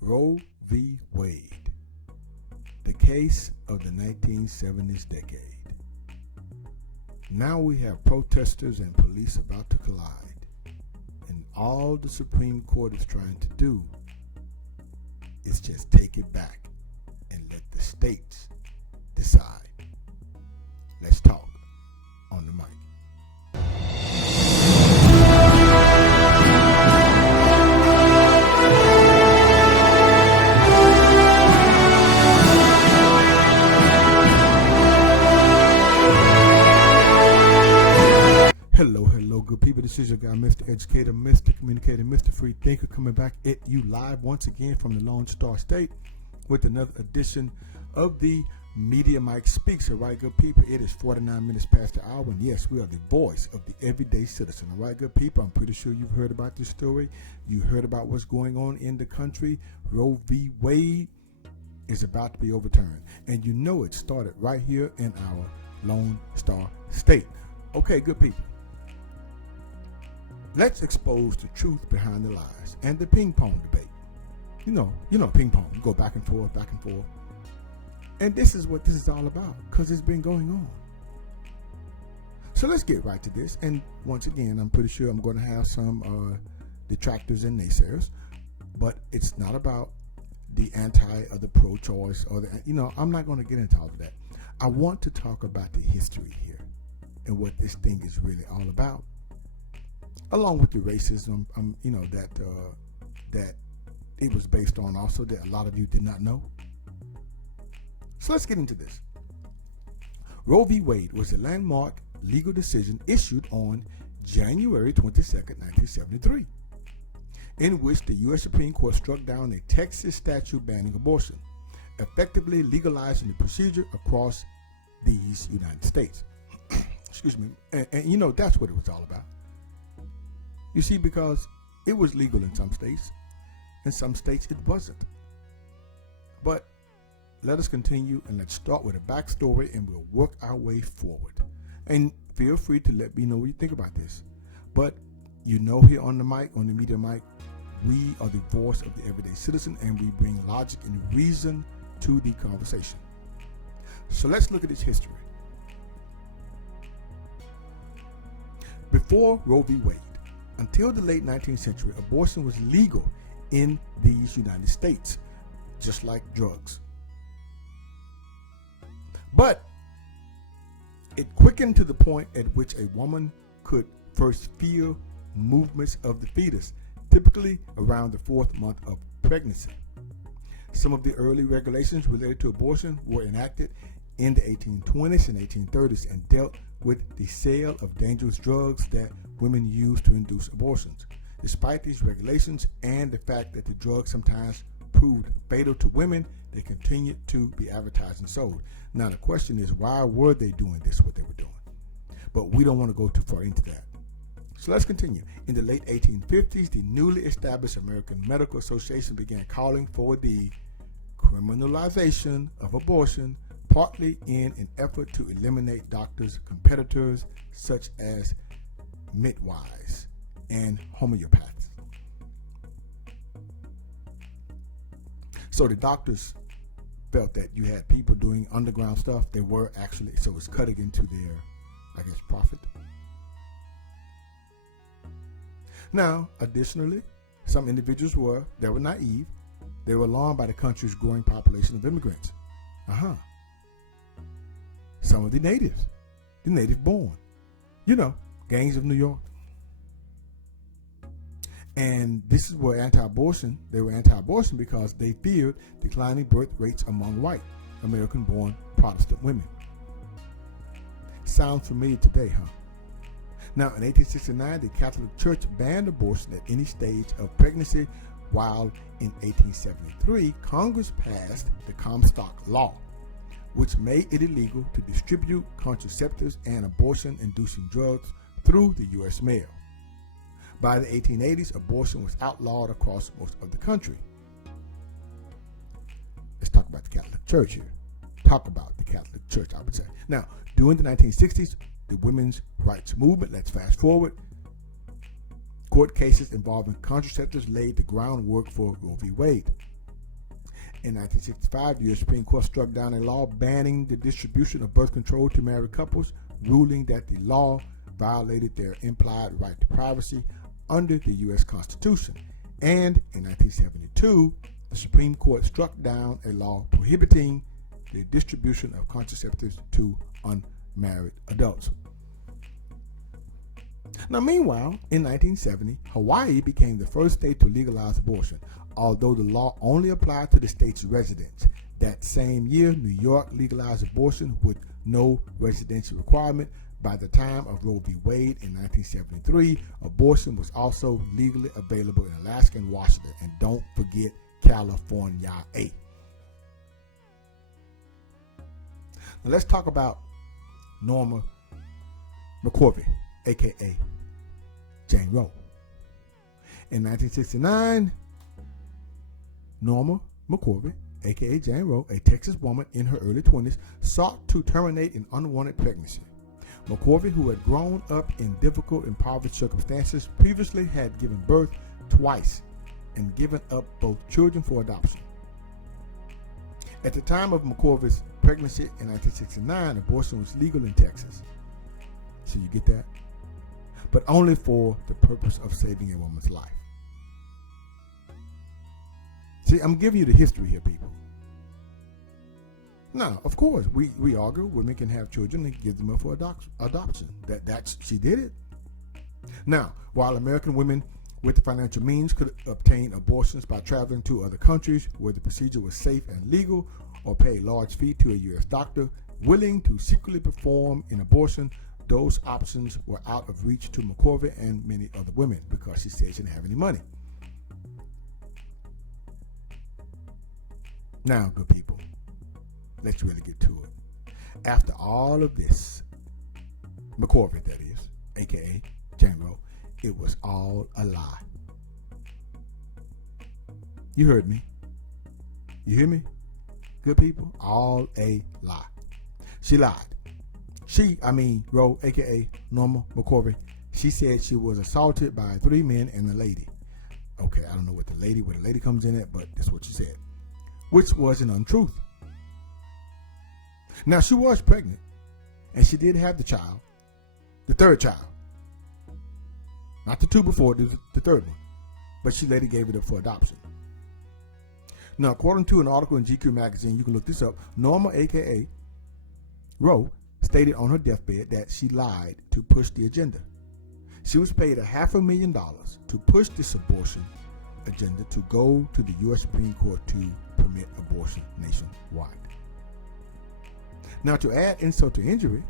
Roe v. Wade, the case of the 1970s decade. Now we have protesters and police about to collide, and all the Supreme Court is trying to do is just take it back and let the states decide. Let's talk on the mic. Hello, good people. This is your guy, Mr. Educator, Mr. Communicator, Mr. Free Thinker, coming back at you live once again from the Lone Star State with another edition of the Media Mike Speaks. All right, good people, it is 49 minutes past the hour, and yes, we are the voice of the everyday citizen. All right, good people, I'm pretty sure you've heard about this story. You heard about what's going on in the country. Roe v. Wade is about to be overturned, and you know it started right here in our Lone Star State. Okay, good people. Let's expose the truth behind the lies and the ping pong debate. You know ping pong. You go back and forth, back and forth. And this is what this is all about, because it's been going on. So let's get right to this. And once again, I'm pretty sure I'm going to have some detractors and naysayers, but it's not about the anti or the pro-choice or the, I'm not going to get into all of that. I want to talk about the history here and what this thing is really all about, along with the racism, that it was based on also that a lot of you did not know. So let's get into this. Roe v. Wade was a landmark legal decision issued on January 22nd, 1973, in which the U.S. Supreme Court struck down a Texas statute banning abortion, effectively legalizing the procedure across these United States. Excuse me. And that's what it was all about. You see, because it was legal in some states, in some states it wasn't. But let us continue, and let's start with a backstory, and we'll work our way forward. And feel free to let me know what you think about this. But here on the mic, on the media mic, we are the voice of the everyday citizen, and we bring logic and reason to the conversation. So let's look at its history. Before Roe v. Wade, until the late 19th century, abortion was legal in these United States, just like drugs. But it quickened to the point at which a woman could first feel movements of the fetus, typically around the 4th month of pregnancy. Some of the early regulations related to abortion were enacted in the 1820s and 1830s and dealt with the sale of dangerous drugs that women used to induce abortions. Despite these regulations and the fact that the drugs sometimes proved fatal to women, they continued to be advertised and sold. Now the question is, why were they doing this, what they were doing? But we don't want to go too far into that. So let's continue. In the late 1850s, the newly established American Medical Association began calling for the criminalization of abortion, partly in an effort to eliminate doctors' competitors such as midwives and homeopaths. So the doctors felt that you had people doing underground stuff. They were actually, so it's cutting into their, profit. Now, additionally, some individuals were naive. They were alarmed by the country's growing population of immigrants. Some of the natives, the native born, gangs of New York. And this is where they were anti-abortion because they feared declining birth rates among white, American-born Protestant women. Sounds familiar today, huh? Now, in 1869, the Catholic Church banned abortion at any stage of pregnancy, while in 1873, Congress passed the Comstock Law, which made it illegal to distribute contraceptives and abortion-inducing drugs through the U.S. mail. By the 1880s, abortion was outlawed across most of the country. Let's talk about the Catholic Church here. Talk about the Catholic Church, I would say. Now, during the 1960s, the women's rights movement, let's fast forward, court cases involving contraceptives laid the groundwork for Roe v. Wade. In 1965, the U.S. Supreme Court struck down a law banning the distribution of birth control to married couples, ruling that the law violated their implied right to privacy under the U.S. Constitution. And in 1972, the Supreme Court struck down a law prohibiting the distribution of contraceptives to unmarried adults. Now, meanwhile, in 1970, Hawaii became the first state to legalize abortion, although the law only applied to the state's residents. That same year, New York legalized abortion with no residency requirement. By the time of Roe v. Wade in 1973, abortion was also legally available in Alaska and Washington. And don't forget California. Now let's talk about Norma McCorvey, aka Jane Roe. In 1969, Norma McCorvey, aka Jane Roe, a Texas woman in her early 20s, sought to terminate an unwanted pregnancy. McCorvey, who had grown up in difficult, impoverished circumstances, previously had given birth twice and given up both children for adoption. At the time of McCorvey's pregnancy in 1969, abortion was legal in Texas. So you get that? But only for the purpose of saving a woman's life. See, I'm giving you the history here, people. Now, of course, we argue women can have children and give them up for adoption. She did it. Now, while American women with the financial means could obtain abortions by traveling to other countries where the procedure was safe and legal, or pay a large fee to a U.S. doctor willing to secretly perform an abortion, those options were out of reach to McCorvey and many other women because she said she didn't have any money. Now, good people, let's really get to it. After all of this, McCorvey, that is, aka Jane Roe, it was all a lie. You heard me. You hear me? Good people, all a lie. She lied. Roe, aka Norma McCorvey, she said she was assaulted by 3 men and a lady. Okay, I don't know where the lady comes in at, but that's what she said, which was an untruth. Now, she was pregnant, and she did have the child, the third child. Not the 2 before, the third one. But she later gave it up for adoption. Now, according to an article in GQ magazine, you can look this up, Norma, aka Roe, stated on her deathbed that she lied to push the agenda. She was paid $500,000 to push this abortion agenda to go to the U.S. Supreme Court to permit abortion nationwide. Now, to add insult to injury,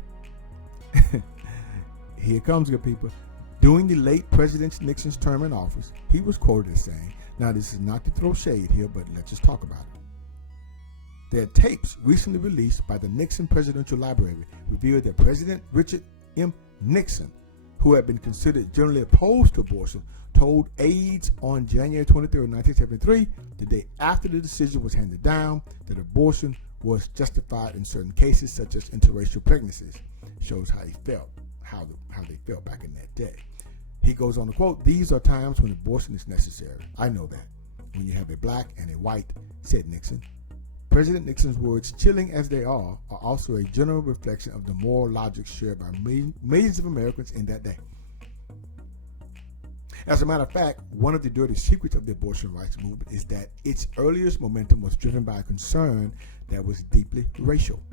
here comes, good people. During the late President Nixon's term in office, he was quoted as saying, now this is not to throw shade here, but let's just talk about it. Their tapes recently released by the Nixon Presidential Library revealed that President Richard M. Nixon, who had been considered generally opposed to abortion, told aides on January 23, 1973, the day after the decision was handed down, that abortion was justified in certain cases, such as interracial pregnancies. Shows how he felt, how they felt back in that day. He goes on to quote, "These are times when abortion is necessary. I know that. When you have a black and a white," said Nixon. President Nixon's words, chilling as they are also a general reflection of the moral logic shared by millions of Americans in that day. As a matter of fact, one of the dirty secrets of the abortion rights movement is that its earliest momentum was driven by a concern that was deeply racial.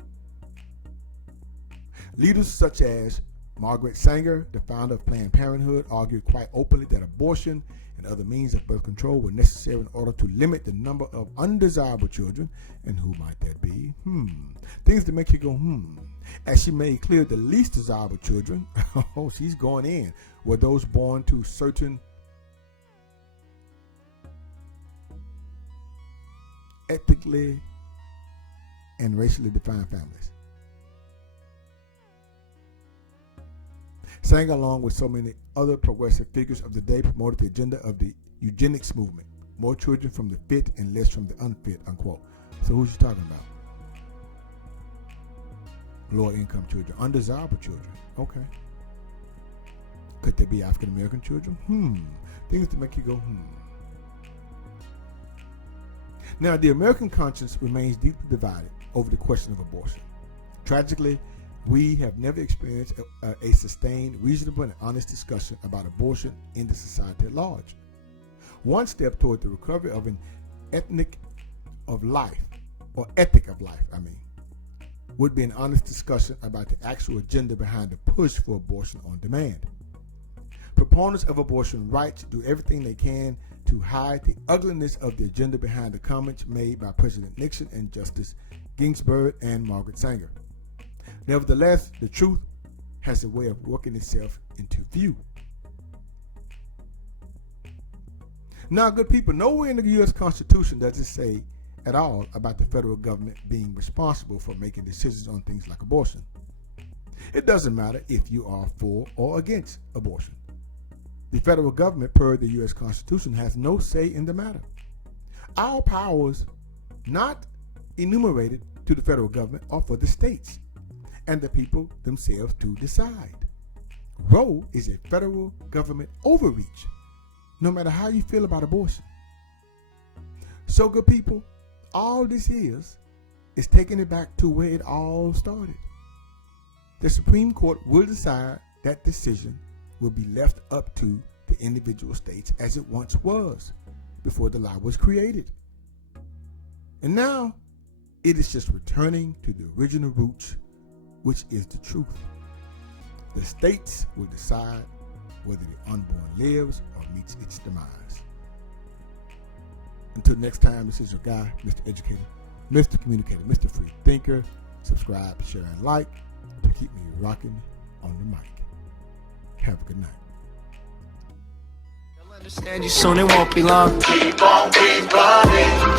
Leaders such as Margaret Sanger, the founder of Planned Parenthood, argued quite openly that abortion and other means of birth control were necessary in order to limit the number of undesirable children. And who might that be? Things that make you go, As she made clear, the least desirable children, oh, she's going in, were those born to certain ethnically and racially defined families. Sang along with so many other progressive figures of the day promoted the agenda of the eugenics movement. More children from the fit and less from the unfit, unquote. So who's she talking about? Lower income children, undesirable children. Okay. Could they be African American children? Things to make you go, Now, the American conscience remains deeply divided over the question of abortion. Tragically, we have never experienced a sustained, reasonable, and honest discussion about abortion in the society at large. One step toward the recovery of an ethic of life, would be an honest discussion about the actual agenda behind the push for abortion on demand. Proponents of abortion rights do everything they can to hide the ugliness of the agenda behind the comments made by President Nixon and Justice Ginsburg and Margaret Sanger. Nevertheless, the truth has a way of working itself into view. Now, good people, nowhere in the U.S. Constitution does it say at all about the federal government being responsible for making decisions on things like abortion. It doesn't matter if you are for or against abortion. The federal government, per the U.S. Constitution, has no say in the matter. Our powers not enumerated to the federal government are for the states and the people themselves to decide. Roe is a federal government overreach, no matter how you feel about abortion. So, good people, all this is taking it back to where it all started. The Supreme Court will decide. That decision will be left up to the individual states as it once was before the law was created. And now it is just returning to the original roots, which is the truth. The states will decide whether the unborn lives or meets its demise. Until next time, this is your guy, Mr. Educator, Mr. Communicator, Mr. Free Thinker. Subscribe, share, and like to keep me rocking on the mic. Have a good night. They'll understand you soon, it won't be long. Keep on, keep running.